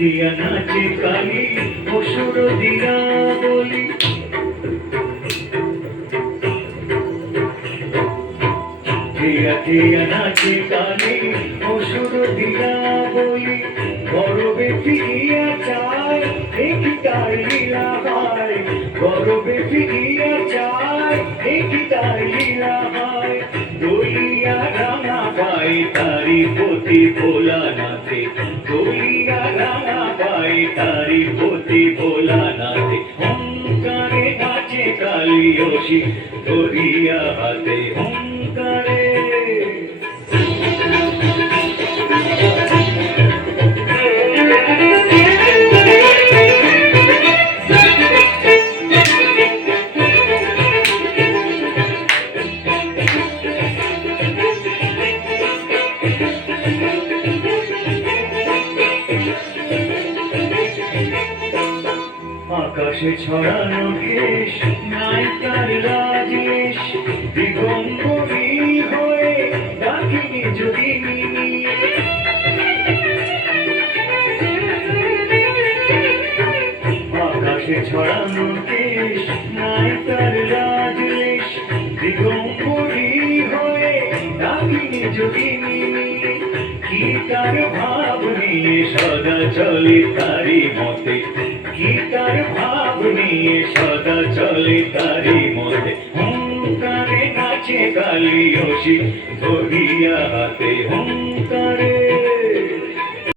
ধিয়া নাচে কালী অসুর দিয়া বলি ধিয়া ধিয়া নাচে কালী অসুর দিয়া বলি গরবে ফিরিয়া চায় দেখি তার লীলা হয় গরবে ফিরিয়া চায় দেখি তার লীলা হয় দলিয়া রাঙা পাই তারি পতি ভোলা নাথে দলিয়া রাঙা পাই তারি পতি ভোলা নাথে অঙ্কারে নাচে কালী অসি ধরিয়া হাতে অঙ্কারে আকাশে ছড়ানো কেশ নায়িকার রাজেশ দিগম্বরী হয়ে ডাকিনি যোগিনী আকাশে ছড়ানো কেশ নায়িকার রাজেশ দিগম্বরী হয়ে ডাকিনি যোগিনী কি তার ভাব নিয়ে সদা চলে তারি মতে কি তার ভাব নিয়ে সদা চলে তারি মতে অঙ্কারে নাচে কালী অসি